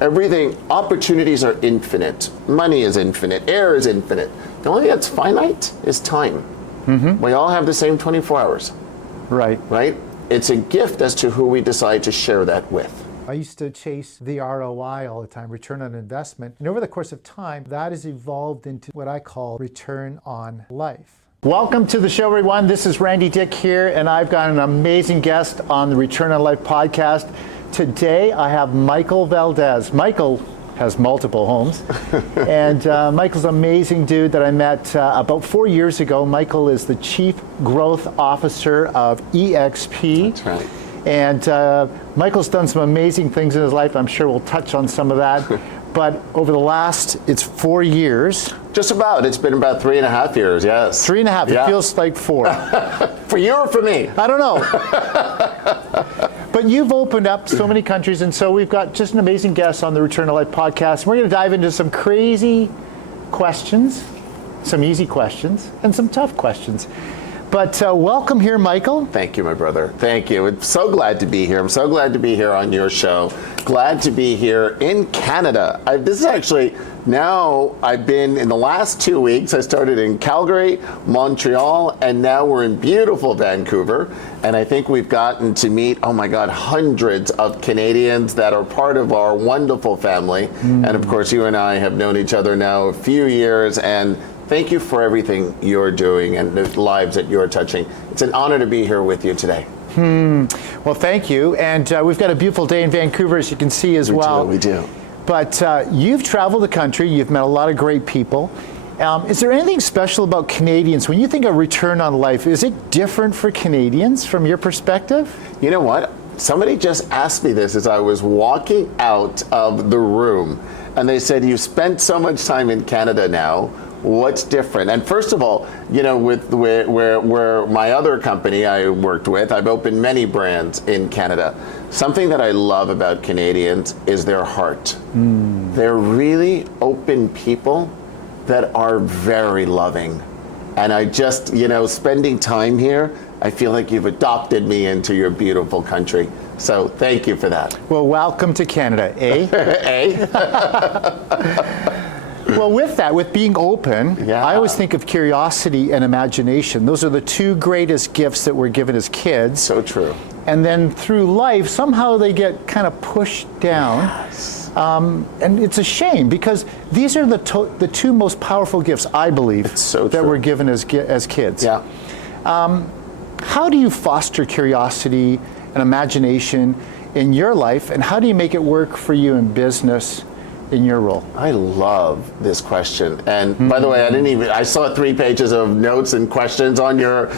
Everything, opportunities are infinite. Money is infinite. Air is infinite. The only thing that's finite is time. We all have the same 24 hours. Right? It's a gift as to who we decide to share that with. I used to chase the ROI all the time, return on investment. And over the course of time, that has evolved into what I call return on life. Welcome to the show, everyone. This is Randy Dyck here, and I've got an amazing guest on the Return on Life podcast. Today, I have Michael Valdes. Michael has multiple homes, and Michael's an amazing dude that I met about 4 years ago. Michael is the Chief Growth Officer of EXP. That's right. And Michael's done some amazing things in his life. I'm sure we'll touch on some of that. But over the last, it's 4 years. Just about. It's been about 3.5 years, yes. 3.5. Yeah. It feels like 4. For you or for me? I don't know. But you've opened up so many countries, and so we've got just an amazing guest on the Return to Life podcast. We're going to dive into some crazy questions, some easy questions, and some tough questions. But welcome here, Michael. Thank you, my brother. Thank you. I'm so glad to be here. I'm so glad to be here on your show. Glad to be here in Canada. This is actually, now I've been, in the last 2 weeks, I started in Calgary, Montreal, and now we're in beautiful Vancouver. And I think we've gotten to meet, oh my God, hundreds of Canadians that are part of our wonderful family. And of course, you and I have known each other now a few years, and thank you for everything you're doing and the lives that you're touching. It's an honor to be here with you today. Well, thank you. And we've got a beautiful day in Vancouver, as you can see as well. We do. But you've traveled the country. You've met a lot of great people. Is there anything special about Canadians? When you think of return on life, is it different for Canadians from your perspective? You know what? Somebody just asked me this as I was walking out of the room. And they said, you spent so much time in Canada now. What's different? And first of all, you know, with where my other company I worked with, I've opened many brands in Canada. Something that I love about Canadians is their heart. They're really open people that are very loving. And I just, you know, spending time here, I feel like you've adopted me into your beautiful country. So thank you for that. Well, welcome to Canada, eh? Well, with that, with being open, I always think of curiosity and imagination. Those are the two greatest gifts that we're given as kids. So true. And then through life, somehow they get kind of pushed down. Yes. And it's a shame, because these are the two most powerful gifts, I believe, that we're given as kids. Yeah. How do you foster curiosity and imagination in your life, and how do you make it work for you in business in your role? I love this question. And by the way, I saw 3 pages of notes and questions on your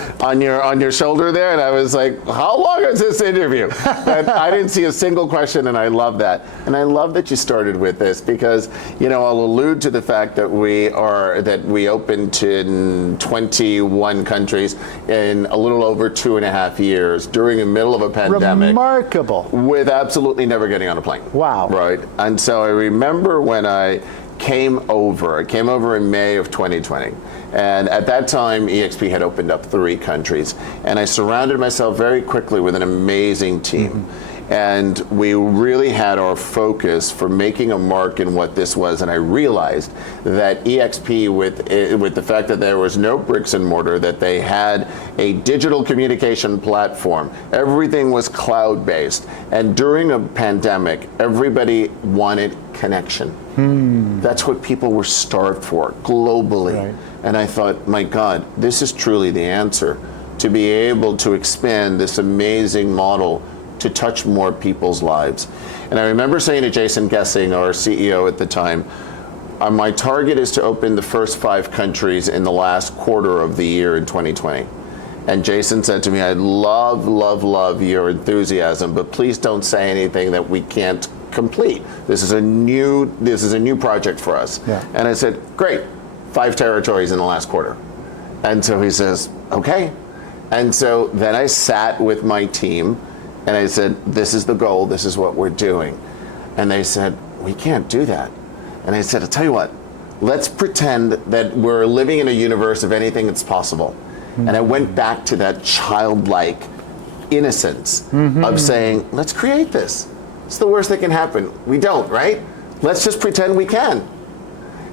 shoulder there, and I was like, how long is this interview? And I didn't see a single question, and I love that. And I love that you started with this, because, you know, I'll allude to the fact that we opened in 21 countries in a little over 2.5 years during the middle of a pandemic. Remarkable. With absolutely never getting on a plane. Wow. Right. And so I remember when I came over in May of 2020. And at that time, EXP had opened up 3 countries. And I surrounded myself very quickly with an amazing team. And we really had our focus for making a mark in what this was. And I realized that EXP, with the fact that there was no bricks and mortar, that they had a digital communication platform, everything was cloud-based. And during a pandemic, everybody wanted connection. That's what people were starved for globally. Right. And I thought, my God, this is truly the answer, to be able to expand this amazing model to touch more people's lives. And I remember saying to Jason Gessing, our CEO at the time, my target is to open the first 5 countries in the last quarter of the year in 2020. And Jason said to me, I love your enthusiasm, but please don't say anything that we can't complete. This is a new project for us. Yeah. And I said, great, 5 territories in the last quarter. And so he says, okay. And so then I sat with my team and I said, this is the goal, this is what we're doing. And they said, we can't do that. And I said, I'll tell you what, let's pretend that we're living in a universe of anything that's possible. And I went back to that childlike innocence of saying, let's create this. It's the worst that can happen. We don't, right? Let's just pretend we can.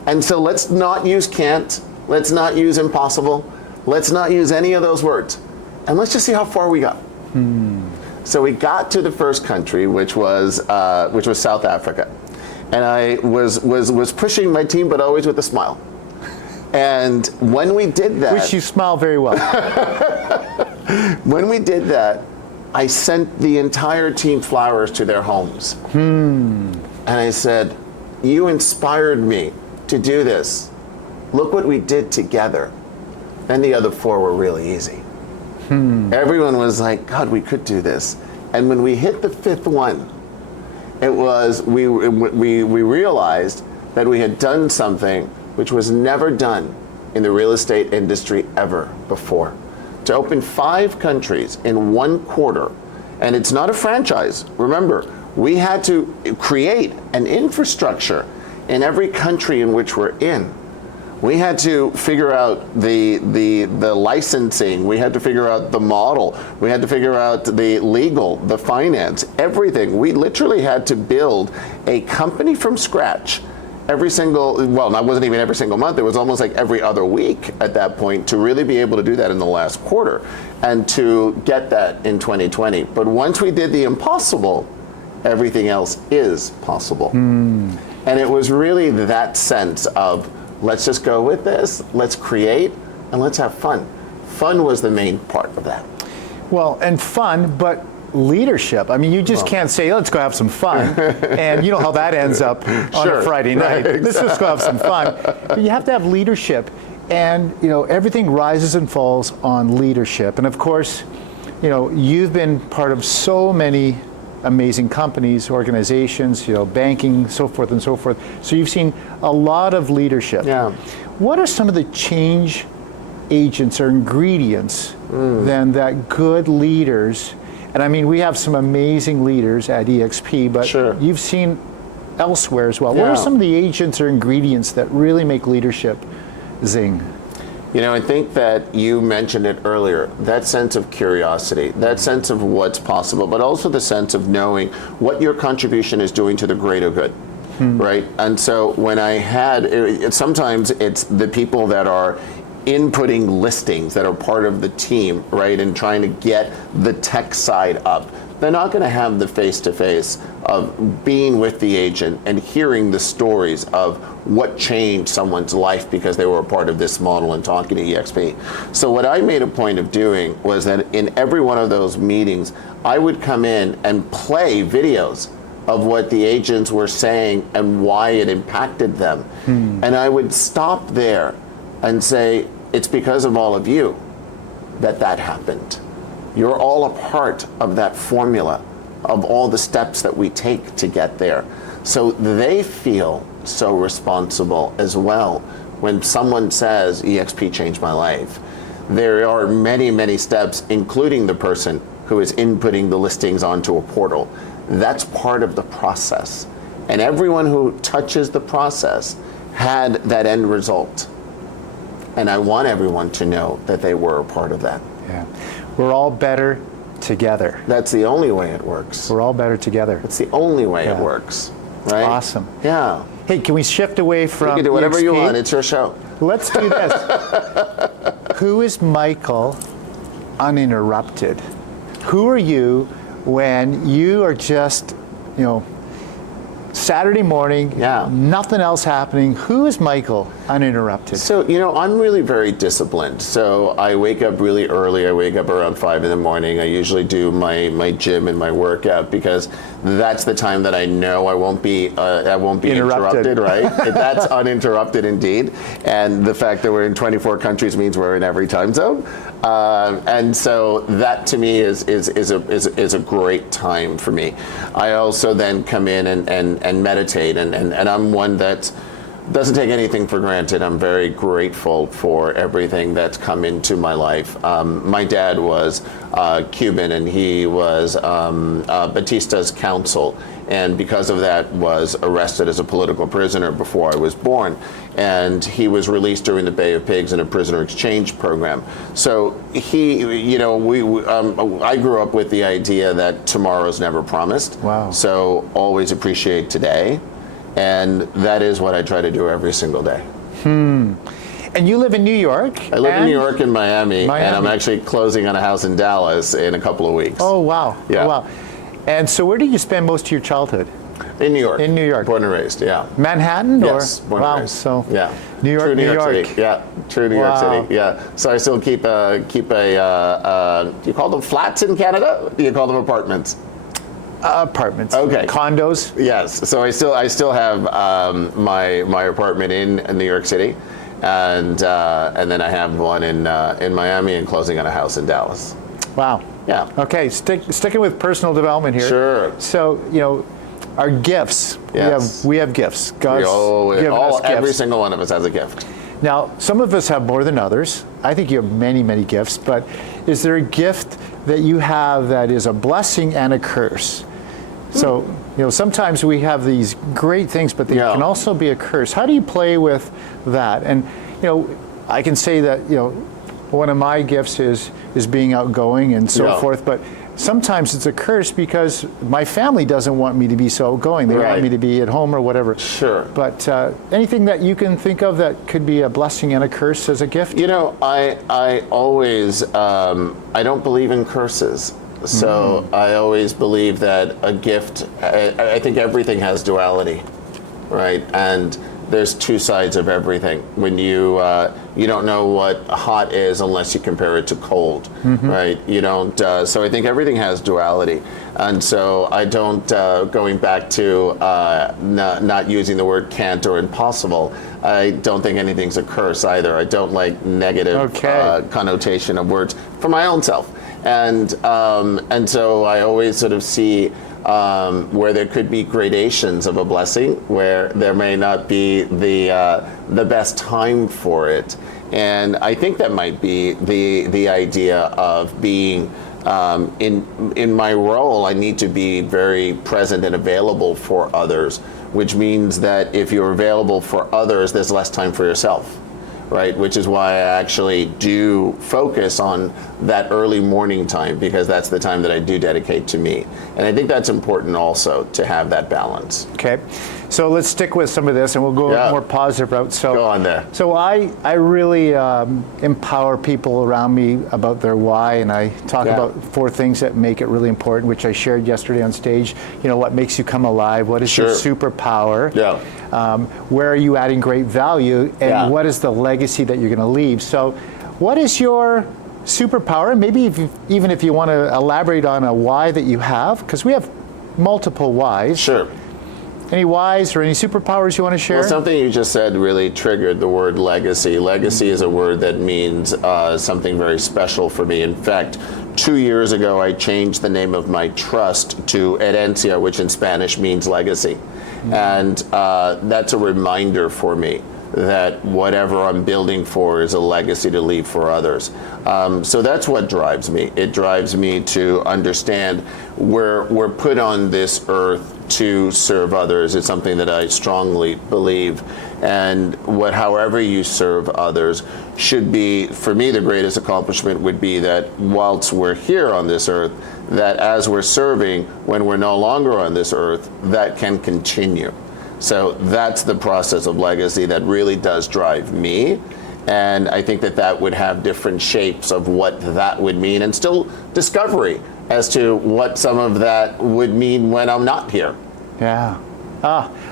And so let's not use can't. Let's not use impossible. Let's not use any of those words. And let's just see how far we got. So we got to the first country, which was South Africa. And I was pushing my team, but always with a smile. And when we did that... Which you smile very well. When we did that, I sent the entire team flowers to their homes. And I said, you inspired me to do this. Look what we did together. Then the other 4 were really easy. Everyone was like, God, we could do this. And when we hit the 5th one, it was, we realized that we had done something which was never done in the real estate industry ever before. To open 5 countries in 1 quarter, and it's not a franchise. Remember, we had to create an infrastructure in every country in which we're in. We had to figure out the licensing. We had to figure out the model. We had to figure out the legal, the finance, everything. We literally had to build a company from scratch every single, well, that wasn't even every single month. It was almost like every other week at that point to really be able to do that in the last quarter and to get that in 2020. But once we did the impossible, everything else is possible. And it was really that sense of, let's just go with this, let's create, and let's have fun. Fun was the main part of that. Well, and fun, but leadership. I mean, you just can't say, let's go have some fun. And you know how that ends up on a Friday night. Right, Let's just go have some fun. But you have to have leadership. And, you know, everything rises and falls on leadership. And of course, you know, you've been part of so many amazing companies, organizations, you know, banking, so forth and so forth. So you've seen a lot of leadership. Yeah. What are some of the change agents or ingredients then that good leaders, and I mean, we have some amazing leaders at EXP, but you've seen elsewhere as well. What are some of the agents or ingredients that really make leadership zing? You know, I think that you mentioned it earlier, that sense of curiosity, that sense of what's possible, but also the sense of knowing what your contribution is doing to the greater good, right? And so when I had, sometimes it's the people that are inputting listings that are part of the team, right, and trying to get the tech side up. They're not going to have the face-to-face of being with the agent and hearing the stories of what changed someone's life because they were a part of this model and talking to EXP. So what I made a point of doing was that in every one of those meetings, I would come in and play videos of what the agents were saying and why it impacted them. And I would stop there and say, it's because of all of you that that happened. You're all a part of that formula of all the steps that we take to get there. So they feel so responsible as well when someone says, EXP changed my life. There are many, many steps, including the person who is inputting the listings onto a portal. That's part of the process. And everyone who touches the process had that end result. And I want everyone to know that they were a part of that. Yeah. We're all better together. That's the only way it works. We're all better together. It's the only way it works, right? Awesome. Yeah. Hey, can we shift away from You can do whatever EXP? you want. It's your show. Let's do this. Who is Michael uninterrupted? Who are you when you are just, you know, Saturday morning, nothing else happening? Who is Michael uninterrupted? So, you know, I'm really very disciplined. So I wake up really early. I wake up around 5 in the morning. I usually do my gym and my workout because that's the time that I know I won't be interrupted, right? That's uninterrupted indeed. And the fact that we're in 24 countries means we're in every time zone. And so that to me is a great time for me. I also then come in and meditate, and I'm one that doesn't take anything for granted. I'm very grateful for everything that's come into my life. My dad was Cuban, and he was Batista's counsel and because of that was arrested as a political prisoner before I was born. And he was released during the Bay of Pigs in a prisoner exchange program. So he, I grew up with the idea that tomorrow's never promised. Wow. So always appreciate today. And that is what I try to do every single day. And you live in New York? I live in New York and Miami, and I'm actually closing on a house in Dallas in a couple of weeks. Oh, wow. Yeah. Oh, wow. And so where did you spend most of your childhood? In New York. In New York. Born and raised, yeah. Manhattan? Yes, or? born Wow, and raised. so yeah. New York, True New York. City. Yeah, true New York Wow. City. Yeah. So I still keep a do you call them flats in Canada? Do you call them apartments? Apartments. Okay. Condos? Yes. So I still have my apartment in New York City, and then I have one in Miami and closing on a house in Dallas. Wow. Yeah. Okay, sticking with personal development here. Sure. So, our gifts. Yes. We have gifts. God's given us gifts. Every single one of us has a gift. Now, some of us have more than others. I think you have many, many gifts, but is there a gift that you have that is a blessing and a curse? So, sometimes we have these great things, but they can also be a curse. How do you play with that? And, I can say that, one of my gifts is being outgoing and so forth, but sometimes it's a curse because my family doesn't want me to be so outgoing. They want me to be at home or whatever. Sure. But anything that you can think of that could be a blessing and a curse as a gift? I always, I don't believe in curses. So I always believe that a gift, I think everything has duality, right? And there's two sides of everything. When you don't know what hot is unless you compare it to cold, right? You don't. So I think everything has duality, and so I don't. Going back to not using the word can't or impossible, I don't think anything's a curse either. I don't like negative connotation of words for my own self, and so I always sort of see. Where there could be gradations of a blessing, where there may not be the best time for it, and I think that might be the idea of being in my role. I need to be very present and available for others, which means that if you're available for others, there's less time for yourself. Right, which is why I actually do focus on that early morning time, because that's the time that I do dedicate to me. And I think that's important also, to have that balance. Okay, so let's stick with some of this and we'll go a more positive route. So, go on there. So I really empower people around me about their why, and I talk about 4 things that make it really important, which I shared yesterday on stage. What makes you come alive? What is your superpower? Yeah. Where are you adding great value? And what is the legacy that you're going to leave? So what is your superpower? Maybe even if you want to elaborate on a why that you have, because we have multiple whys. Sure. Any whys or any superpowers you want to share? Well, something you just said really triggered the word legacy. Legacy is a word that means something very special for me. In fact, 2 years ago, I changed the name of my trust to Herencia, which in Spanish means legacy. And that's a reminder for me that whatever I'm building for is a legacy to leave for others. So that's what drives me. It drives me to understand we're put on this earth to serve others. It's something that I strongly believe. And however you serve others should be, for me, the greatest accomplishment would be that whilst we're here on this earth, that as we're serving, when we're no longer on this earth, that can continue. So that's the process of legacy that really does drive me. And I think that would have different shapes of what that would mean, and still discovery as to what some of that would mean when I'm not here. Yeah.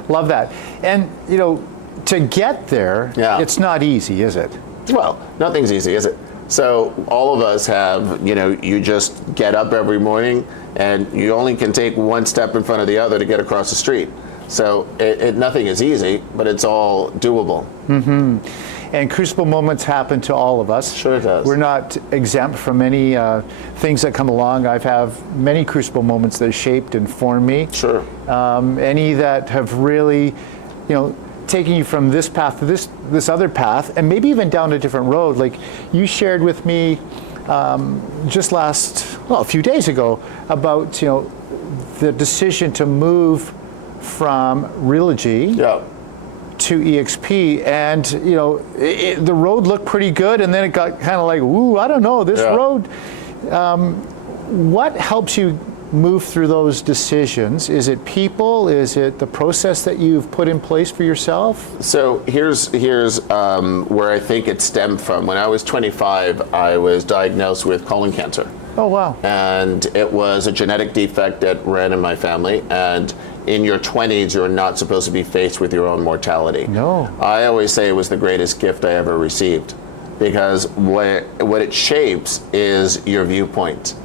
Love that. And, to get there, it's not easy, is it? Well, nothing's easy, is it? So all of us have, you just get up every morning and you only can take one step in front of the other to get across the street. So nothing is easy, but it's all doable. Mm-hmm. And crucible moments happen to all of us. Sure it does. We're not exempt from any things that come along. I've had many crucible moments that shaped and formed me. Sure. Any that have really, taking you from this path to this other path, and maybe even down a different road. Like you shared with me just a few days ago about the decision to move from Realogy Yeah. to EXP, and the road looked pretty good, and then it got kind of like, ooh, I don't know, this road. What helps you move through those decisions? Is it people? Is it the process that you've put in place for yourself? So here's where I think it stemmed from. When I was 25, I was diagnosed with colon cancer. Oh, wow. And it was a genetic defect that ran in my family. And in your 20s, you're not supposed to be faced with your own mortality. No. I always say it was the greatest gift I ever received, because what it shapes is your viewpoint.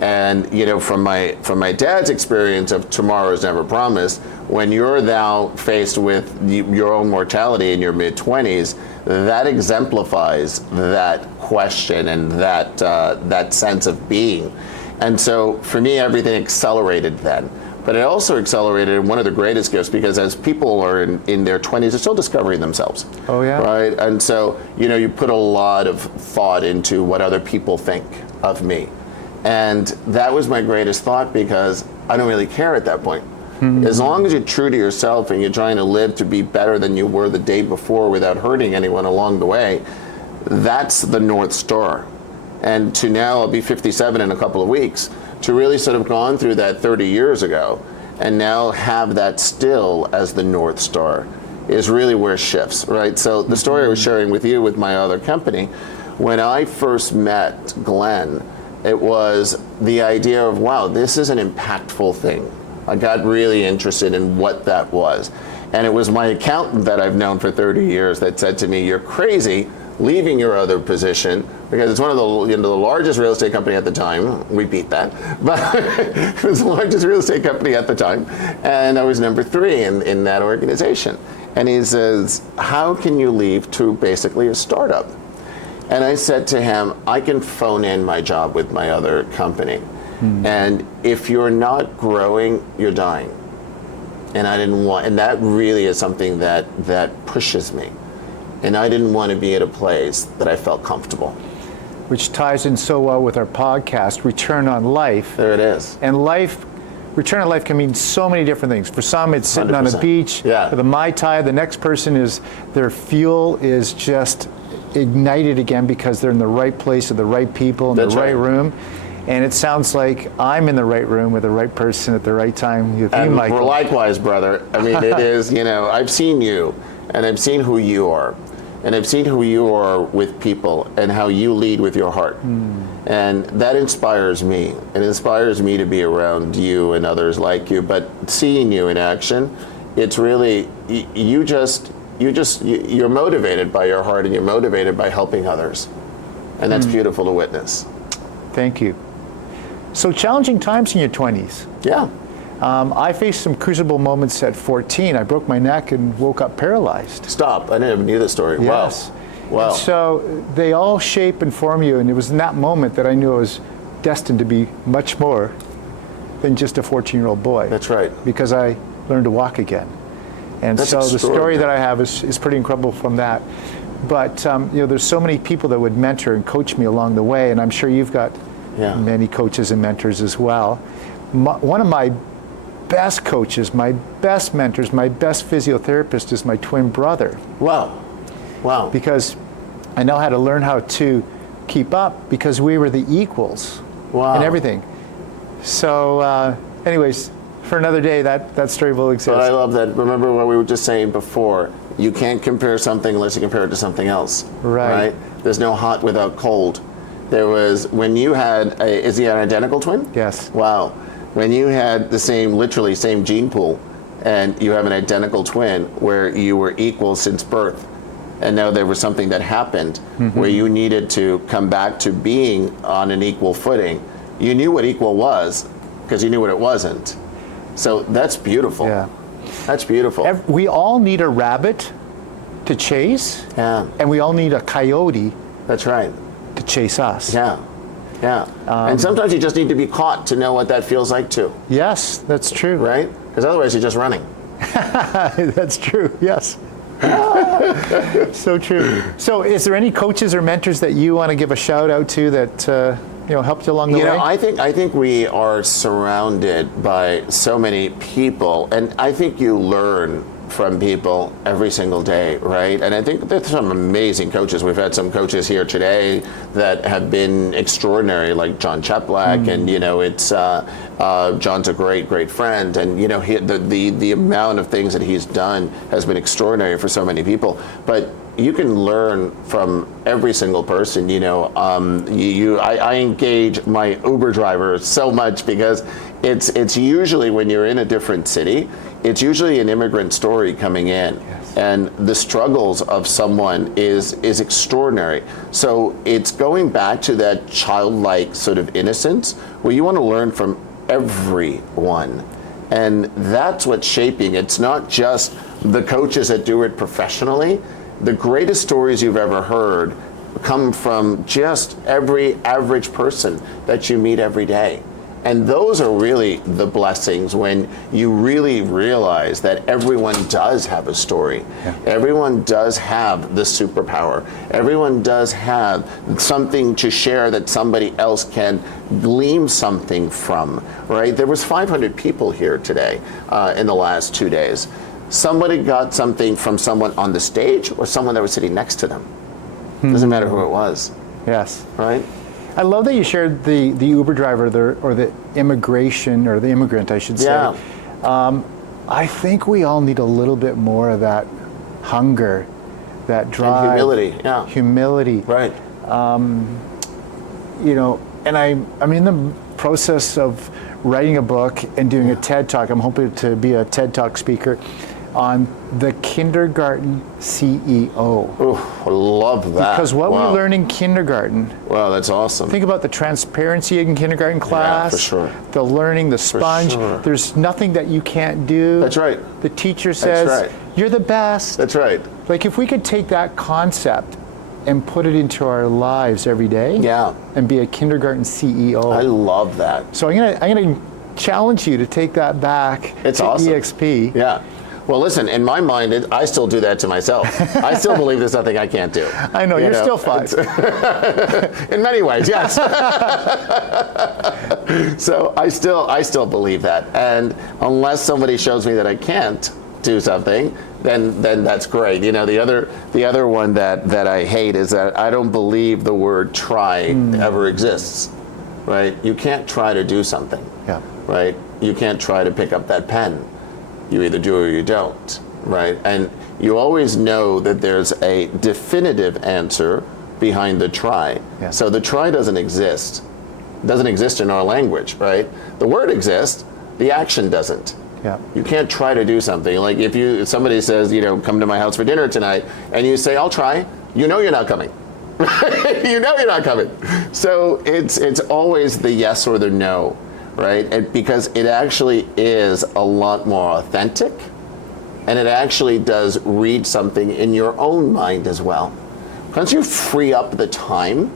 And from my dad's experience of tomorrow's never promised, when you're now faced with your own mortality in your mid-20s, that exemplifies that question and that sense of being. And so for me, everything accelerated then. But it also accelerated one of the greatest gifts, because as people are in their 20s, they're still discovering themselves. Oh, yeah. Right? And so, you put a lot of thought into what other people think of me. And that was my greatest thought, because I don't really care at that point. Mm-hmm. As long as you're true to yourself and you're trying to live to be better than you were the day before without hurting anyone along the way, that's the North Star. And to now, I'll be 57 in a couple of weeks, to really sort of gone through that 30 years ago and now have that still as the North Star is really where it shifts, right? So the story I was sharing with you with my other company, when I first met Glenn, it was the idea of, wow, this is an impactful thing. I got really interested in what that was. And it was my accountant that I've known for 30 years that said to me, you're crazy leaving your other position, because it's one of the the largest real estate company at the time. We beat that, but it was the largest real estate company at the time, and I was number 3 in that organization. And he says, how can you leave to basically a startup? And I said to him, I can phone in my job with my other company, and if you're not growing, you're dying. And I didn't want, and that really is something that pushes me. And I didn't want to be at a place that I felt comfortable. Which ties in so well with our podcast, Return on Life. There it is. And return on life can mean so many different things. For some, it's sitting 100%. On a beach with a Mai Tai. The next person is, their fuel is just ignited again because they're in the right place with the right people in the right room. And it sounds like I'm in the right room with the right person at the right time with you, Michael. Well, likewise, brother. I mean, it is, I've seen you, and I've seen who you are. And I've seen who you are with people and how you lead with your heart. And that inspires me. It inspires me to be around you and others like you. But seeing you in action, it's really, you're motivated by your heart, and you're motivated by helping others. And that's beautiful to witness. Thank you. So challenging times in your 20s. Yeah. I faced some crucible moments at 14. I broke my neck and woke up paralyzed. Stop. I never knew the story. Yes. Wow. And so they all shape and form you, and it was in that moment that I knew I was destined to be much more than just a 14-year-old boy. That's right. Because I learned to walk again. And That's so the story extraordinary. that I have is pretty incredible from that. But there's so many people that would mentor and coach me along the way, and I'm sure you've got many coaches and mentors as well. One of my best coaches, my best mentors, my best physiotherapist is my twin brother. Wow. Because I know how to learn how to keep up, because we were the equals in everything. So anyways, for another day, that story will exist. But I love that. Remember what we were just saying before. You can't compare something unless you compare it to something else. Right? There's no hot without cold. There was, when you had, is he an identical twin? Yes. Wow. When you had the literally same gene pool, and you have an identical twin where you were equal since birth, and now there was something that happened where you needed to come back to being on an equal footing, you knew what equal was because you knew what it wasn't. So that's beautiful. Yeah. That's beautiful. We all need a rabbit to chase, and we all need a coyote. That's right. To chase us. Yeah. And sometimes you just need to be caught to know what that feels like too. Yes, that's true. Right? Because otherwise you're just running. That's true, yes. So true. So is there any coaches or mentors that you want to give a shout out to that helped you along the way? I think we are surrounded by so many people, and I think you learn from people every single day, right? And I think there's some amazing coaches. We've had some coaches here today that have been extraordinary, like John Cheplack, and it's John's a great friend, and the amount of things that he's done has been extraordinary for so many people. But you can learn from every single person. I engage my Uber driver so much because it's usually when you're in a different city, it's usually an immigrant story coming in. Yes. And the struggles of someone is extraordinary. So it's going back to that childlike sort of innocence where you want to learn from everyone. And that's what's shaping. It's not just the coaches that do it professionally. The greatest stories you've ever heard come from just every average person that you meet every day. And those are really the blessings when you really realize that everyone does have a story. Yeah. Everyone does have the superpower. Everyone does have something to share that somebody else can glean something from, right? There was 500 people here today in the last 2 days. Somebody got something from someone on the stage or someone that was sitting next to them. Doesn't matter who it was. Yes. Right? I love that you shared the Uber driver or the immigrant, I should say. Yeah. I think we all need a little bit more of that hunger, that drive. And humility, yeah. Humility. Right. And I'm in the process of writing a book and doing a TED Talk. I'm hoping to be a TED Talk speaker on the kindergarten CEO. Oh, I love that. Because what we learn in kindergarten. Wow, that's awesome. Think about the transparency in kindergarten class. Yeah, for sure. The learning, the sponge. Sure. There's nothing that you can't do. That's right. The teacher says, That's right. You're the best. That's right. Like if we could take that concept and put it into our lives every day. Yeah. And be a kindergarten CEO. I love that. So I'm gonna challenge you to take that back it's to awesome. EXP. Yeah. Well, listen, in my mind, I still do that to myself. I still believe there's nothing I can't do. I know, you're still 5. In many ways, yes. So I still believe that. And unless somebody shows me that I can't do something, then that's great. The other one that I hate is that I don't believe the word try ever exists. Right? You can't try to do something. Yeah. Right? You can't try to pick up that pen. You either do or you don't, right? And you always know that there's a definitive answer behind the try. Yeah. So the try doesn't exist. It doesn't exist in our language, right? The word exists, the action doesn't. Yeah. You can't try to do something. Like if somebody says, come to my house for dinner tonight, and you say, I'll try, you know you're not coming. You know you're not coming. So it's always the yes or the no. Right? Because it actually is a lot more authentic, and it actually does read something in your own mind as well. Once you free up the time,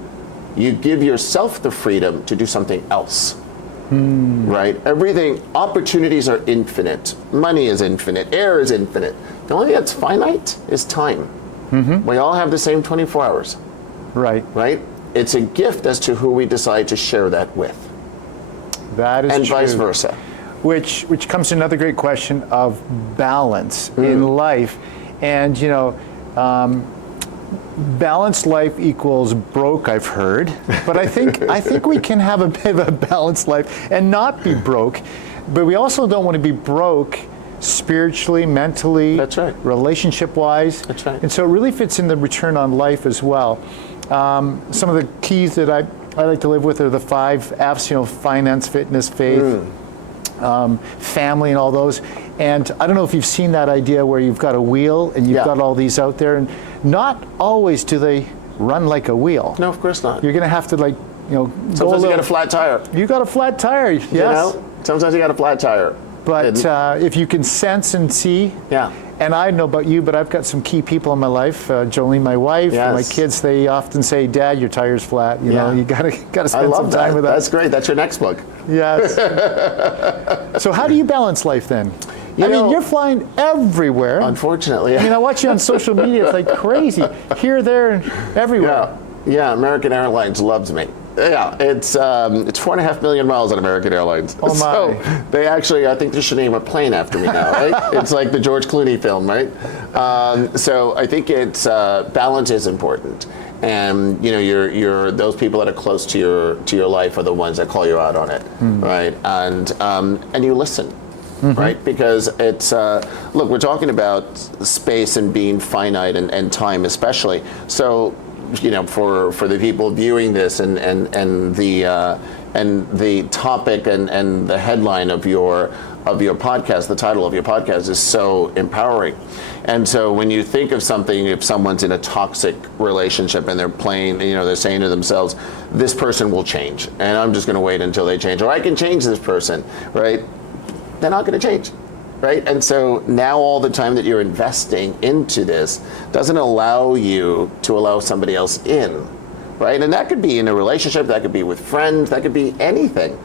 you give yourself the freedom to do something else. Right? Opportunities are infinite. Money is infinite. Air is infinite. The only thing that's finite is time. We all have the same 24 hours. Right. Right? It's a gift as to who we decide to share that with. That is and true. Vice versa. Which comes to another great question of balance in life. And, balanced life equals broke, I've heard. But I think we can have a bit of a balanced life and not be broke. But we also don't want to be broke spiritually, mentally, that's right, relationship-wise. That's right. And so it really fits in the return on life as well. Some of the keys that I like to live with are the 5 F's, finance, fitness, faith, family, and all those. And I don't know if you've seen that idea where you've got a wheel and you've got all these out there, and not always do they run like a wheel. No, of course not. You're going to have to sometimes you got a flat tire. You got a flat tire, yes. Sometimes you got a flat tire. But if you can sense and see, and I don't know about you, but I've got some key people in my life. Jolene, my wife, and my kids. They often say, "Dad, your tire's flat." You know, you gotta spend some time with that. That's great. That's your next book. Yes. So how do you balance life then? I mean, you're flying everywhere. Unfortunately. I mean, I watch you on social media. It's like crazy. Here, there, and everywhere. Yeah. American Airlines loves me. Yeah, it's 4.5 million miles on American Airlines. Oh my. So they actually, I think they should name a plane after me now, right? It's like the George Clooney film, right? So I think it's balance is important, and you're those people that are close to your life are the ones that call you out on it, right? And you listen. Right, because it's look, we're talking about space and being finite and time especially. So, for the people viewing this and the topic and the headline of your podcast, the title of your podcast is so empowering. And so when you think of something, if someone's in a toxic relationship and they're saying to themselves, this person will change, and I'm just going to wait until they change, or I can change this person, right? They're not going to change, right? And so now all the time that you're investing into this doesn't allow you to allow somebody else in, right? And that could be in a relationship, that could be with friends, that could be anything.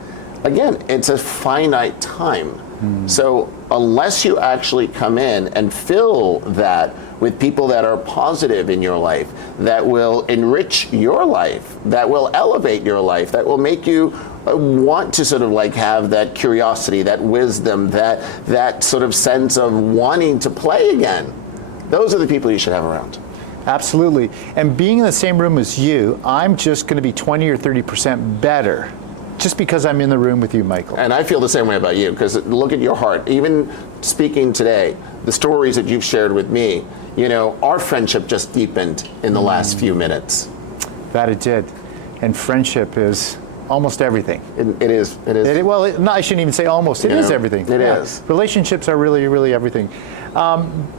Again, it's a finite time. So unless you actually come in and fill that with people that are positive in your life, that will enrich your life, that will elevate your life, that will make you want to sort of like have that curiosity, that wisdom, that sort of sense of wanting to play again. Those are the people you should have around. Absolutely. And being in the same room as you, I'm just going to be 20 or 30% better just because I'm in the room with you, Michael. And I feel the same way about you, because look at your heart. Even speaking today, the stories that you've shared with me, our friendship just deepened in the last few minutes. That it did. And friendship is almost everything. It is. I shouldn't even say almost. It is everything. It is. Relationships are really, really everything.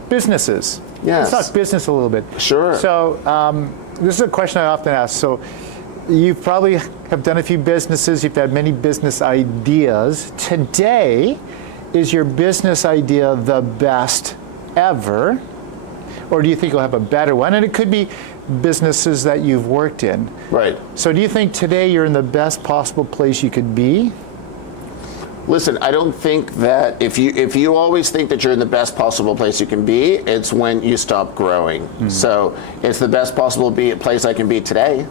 Businesses. Yes. Let's talk business a little bit. Sure. So this is a question I often ask. So you probably have done a few businesses. You've had many business ideas. Today, is your business idea the best ever? Or do you think you'll have a better one? And it could be businesses that you've worked in. Right. So do you think today you're in the best possible place you could be? Listen, I don't think that if you always think that you're in the best possible place you can be, it's when you stop growing. So it's the best possible place I can be today,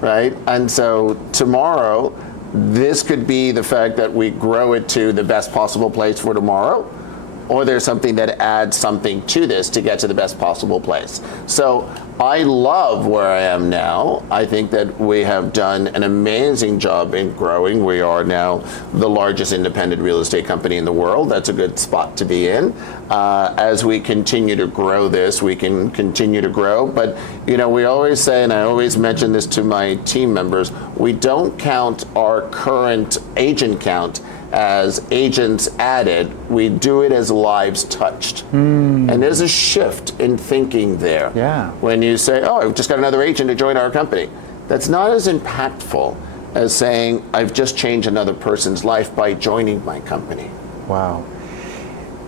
right? And so tomorrow, this could be the fact that we grow it to the best possible place for tomorrow, or there's something that adds something to this to get to the best possible place. So I love where I am now. I think that we have done an amazing job in growing. We are now the largest independent real estate company in the world. That's a good spot to be in. As we continue to grow this, we can continue to grow. But we always say, and I always mention this to my team members, we don't count our current agent count as agents added, we do it as lives touched. And there's a shift in thinking there. Yeah. When you say, oh, I've just got another agent to join our company, that's not as impactful as saying, I've just changed another person's life by joining my company. Wow.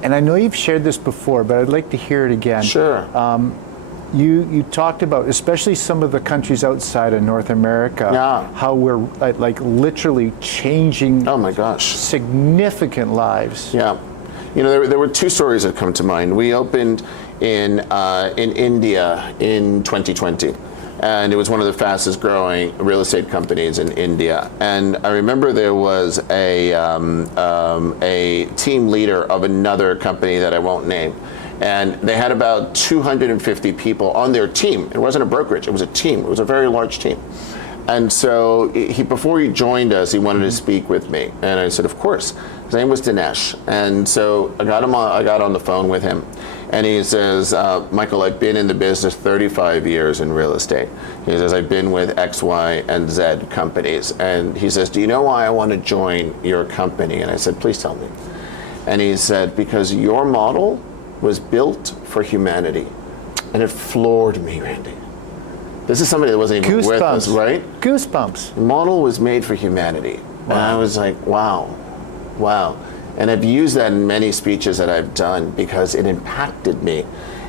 And I know you've shared this before, but I'd like to hear it again. Sure. You talked about, especially some of the countries outside of North America, how we're like literally changing oh my gosh, significant lives. Yeah. There were two stories that come to mind. We opened in India in 2020. And it was one of the fastest growing real estate companies in India. And I remember there was a team leader of another company that I won't name. And they had about 250 people on their team. It wasn't a brokerage, it was a team. It was a very large team. And so before he joined us, he wanted to speak with me. And I said, of course. His name was Dinesh. And so I got on the phone with him. And he says, Michael, I've been in the business 35 years in real estate. He says, I've been with X, Y, and Z companies. And he says, do you know why I want to join your company? And I said, please tell me. And he said, because your model was built for humanity. And it floored me, Randy. This is somebody that wasn't even with us, right? Goosebumps. The model was made for humanity. Wow. And I was like, wow. And I've used that in many speeches that I've done because it impacted me.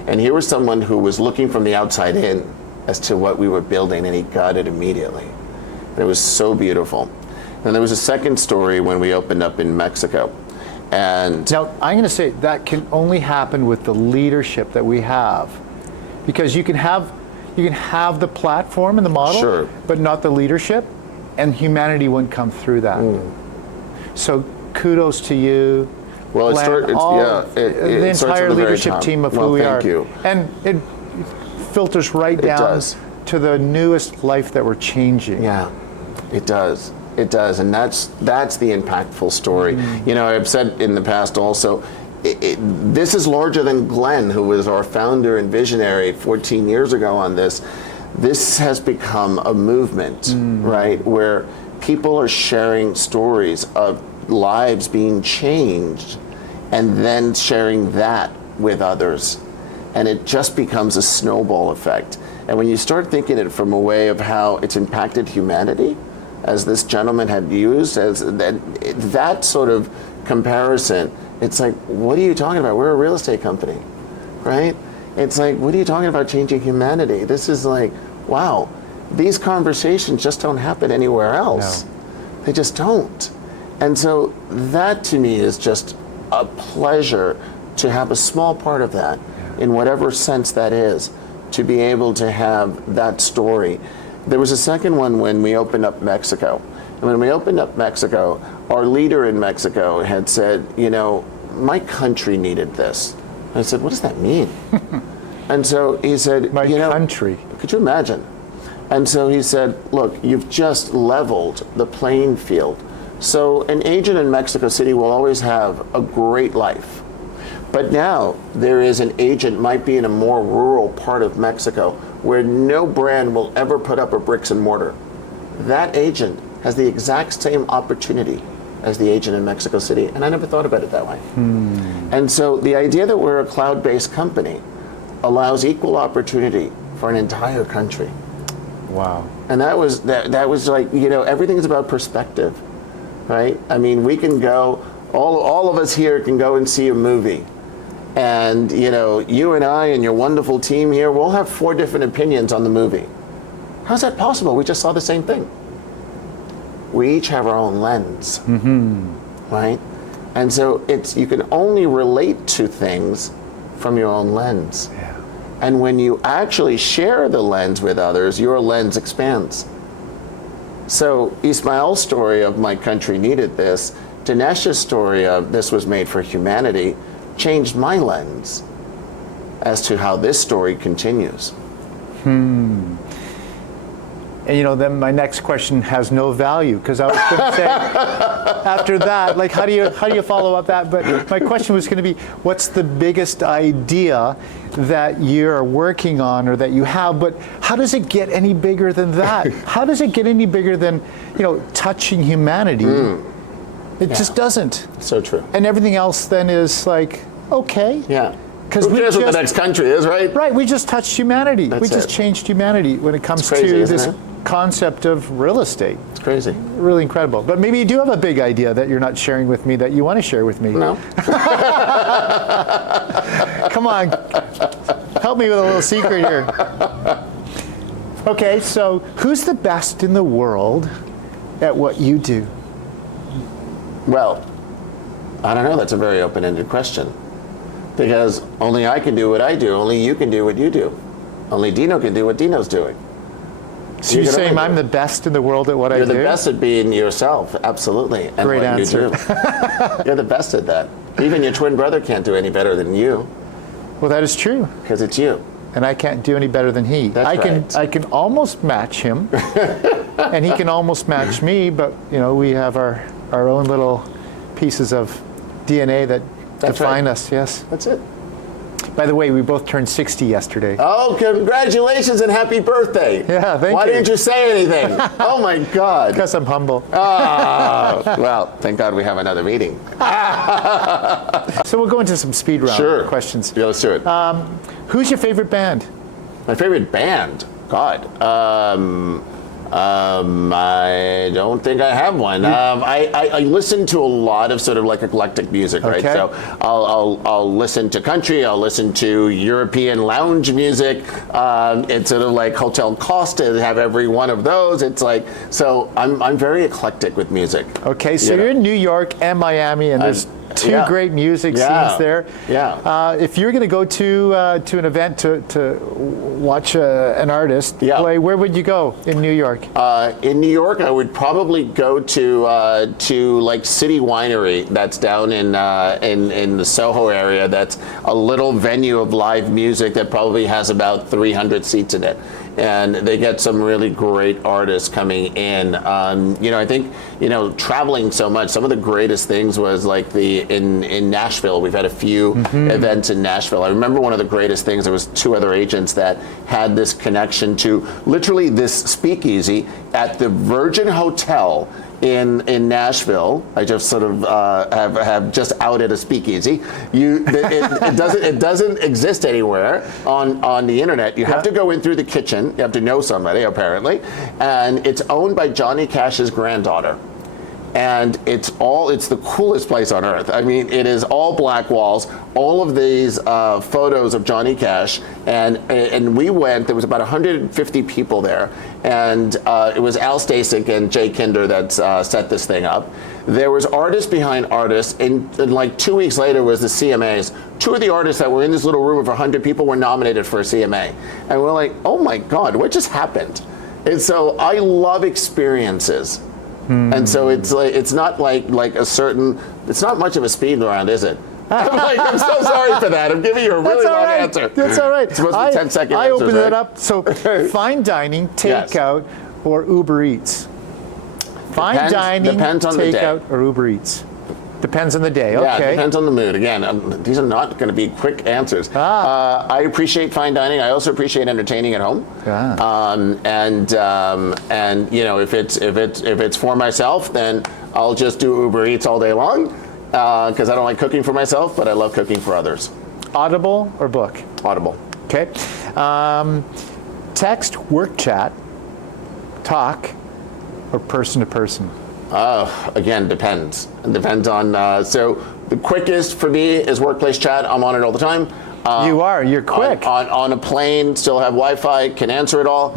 And here was someone who was looking from the outside in as to what we were building, and he got it immediately. And it was so beautiful. And there was a second story when we opened up in Mexico. And now I'm going to say that can only happen with the leadership that we have, because you can have the platform and the model, sure, but not the leadership. and humanity wouldn't come through that. So kudos to you. Well, Glenn, the entire leadership team of who we are. Thank you. And it filters right down to the newest life that we're changing. Yeah, it does. It does, and that's the impactful story. You know, I've said in the past also, this is larger than Glenn, who was our founder and visionary 14 years ago on this. This has become a movement, right, where people are sharing stories of lives being changed and then sharing that with others. And it just becomes a snowball effect. And when you start thinking it from a way of how it's impacted humanity, as this gentleman had used, as that sort of comparison, it's like, what are you talking about? We're a real estate company, right? It's like, what are you talking about changing humanity? This is like, wow, these conversations just don't happen anywhere else. No. They just don't. And so that to me is just a pleasure to have a small part of that, in whatever sense that is, to be able to have that story. There was a second one when we opened up Mexico. And when we opened up Mexico, our leader in Mexico had said, you know, my country needed this. And I said, what does that mean? And so he said, my country. Could you imagine? And so he said, look, you've just leveled the playing field. So an agent in Mexico City will always have a great life. But now there is an agent might be in a more rural part of Mexico where no brand will ever put up a bricks and mortar. That agent has the exact same opportunity as the agent in Mexico City. And I never thought about it that way. And so the idea that we're a cloud-based company allows equal opportunity for an entire country. Wow. And that was like, you know, everything is about perspective, right? I mean, we can go, all of us here can go and see a movie. And, you know, you and I and your wonderful team here, we'll have 4 different opinions on the movie. How's that possible? We just saw the same thing. We each have our own lens, right? And so you can only relate to things from your own lens. Yeah. And when you actually share the lens with others, your lens expands. So Ismail's story of my country needed this, Dinesh's story of this was made for humanity, changed my lens as to how this story continues. And you know, then my next question has no value, because I was going to say after that, like, how do you follow up that? But my question was going to be, what's the biggest idea that you're working on or that you have? But how does it get any bigger than that? How does it get any bigger than, you know, touching humanity? It just doesn't. So true. And everything else then is like, okay. Yeah. Because who cares what the next country is, right? Right. We just touched humanity. That's we just it. changed humanity when it comes crazy, to isn't this it? concept of real estate. It's crazy. Really incredible. But maybe you do have a big idea that you're not sharing with me that you want to share with me. No. Come on. Help me with a little secret here. Okay, so who's the best in the world at what you do? Well, I don't know. That's a very open-ended question. Because only I can do what I do. Only you can do what you do. Only Dino can do what Dino's doing. So you're saying I'm the best in the world at what I do? You're the best at being yourself, absolutely. And Great what answer. You do. You're the best at that. Even your twin brother can't do any better than you. Well, that is true. Because it's you. And I can't do any better than he. That's I can almost match him, and he can almost match me, but you know, we have our own little pieces of DNA that define us, yes. That's it. By the way, we both turned 60 yesterday. Oh, congratulations and happy birthday. Yeah, thank you. Why didn't you say anything? Oh my God. Because I'm humble. Oh, well, thank God we have another meeting. So we'll go into some speed round questions. Yeah, let's do it. Who's your favorite band? My favorite band? God. I don't think I have one. I listen to a lot of sort of like eclectic music, right? Okay. So I'll listen to country, I'll listen to European lounge music. It's sort of like Hotel Costa, have every one of those. It's like, so I'm very eclectic with music. Okay, so you're in New York and Miami, and there's two great music scenes there. Yeah. If you're going to go to an event to watch an artist play, where would you go in New York? In New York, I would probably go to like City Winery, that's down in the Soho area. That's a little venue of live music that probably has about 300 seats in it. And they get some really great artists coming in. I think, traveling so much, some of the greatest things was like in Nashville. We've had a few events in Nashville. I remember one of the greatest things, there was two other agents that had this connection to literally this speakeasy at the Virgin Hotel in Nashville. I just sort of have just outed a speakeasy. It doesn't exist anywhere on the internet. You have to go in through the kitchen. You have to know somebody apparently, and it's owned by Johnny Cash's granddaughter. And it's the coolest place on earth. I mean, it is all black walls, all of these photos of Johnny Cash, and we went. There was about 150 people there, and it was Al Stasek and Jay Kinder that set this thing up. There was artists behind artists, and like 2 weeks later was the CMAs. Two of the artists that were in this little room of 100 people were nominated for a CMA, and we're like, oh my God, what just happened? And so I love experiences. And so it's not like a certain, it's not much of a speed round, is it? I'm so sorry for that. I'm giving you a really long answer. That's all right. It's supposed to be 10-second I answers, opened right? it up. So fine dining, takeout, or Uber Eats? Fine dining, depends on the day. takeout, or Uber Eats? Depends on the day. Yeah, Okay. depends on the mood. Again, these are not going to be quick answers. I appreciate fine dining. I also appreciate entertaining at home. If it's for myself, then I'll just do Uber Eats all day long because I don't like cooking for myself, but I love cooking for others. Audible or book? Audible. Okay. Text, work chat, talk, or person to person? Again, depends. It depends on, so the quickest for me is workplace chat. I'm on it all the time. You're quick. On a plane, still have Wi-Fi, can answer it all.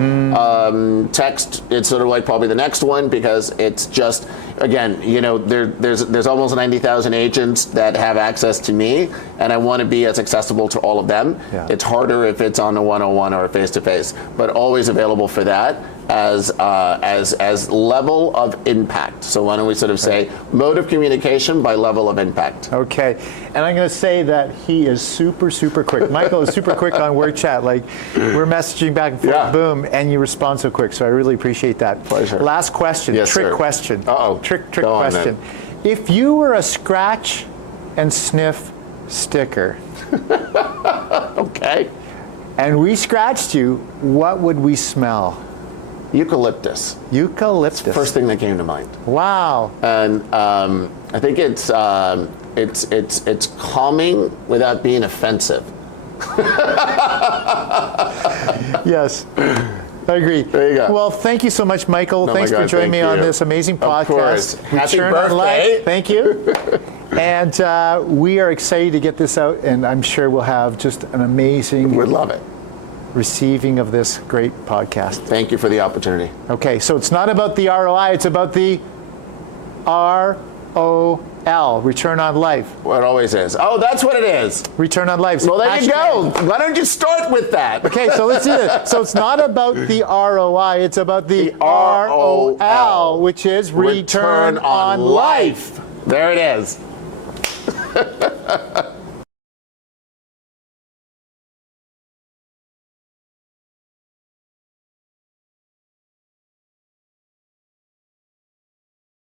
Text, it's sort of like probably the next one because it's just, again, there's almost 90,000 agents that have access to me, and I want to be as accessible to all of them. Yeah. It's harder if it's on a one-on-one or a face-to-face, but always available for that as level of impact. So why don't we sort of say mode of communication by level of impact? Okay, and I'm going to say that he is super, super quick. Michael is super quick on work chat. Like we're messaging back and forth, boom, and you respond so quick. So I really appreciate that. Pleasure. Last question, yes, trick sir. question. Uh-oh. Trick Go on, question. man. If you were a scratch and sniff sticker, Okay. and we scratched you, what would we smell? Eucalyptus. Eucalyptus. First thing that came to mind. Wow. And I think it's calming without being offensive. Yes. I agree. There you go. Well, thank you so much, Michael. Oh Thanks my for God, joining me thank on you. this amazing podcast. Of course. Happy Return on Life. birthday. Thank you. And we are excited to get this out, and I'm sure we'll have just an amazing Would love it. receiving of this great podcast. Thank you for the opportunity. Okay, so it's not about the ROI, it's about the ROL, Return on Life. What it always is. Oh, that's what it is. Return on Life. Well, there you Hashtag. go. Why don't you start with that? Okay, so let's do this. So it's not about the ROI, it's about the ROL, ROL, which is Return on Life. There it is.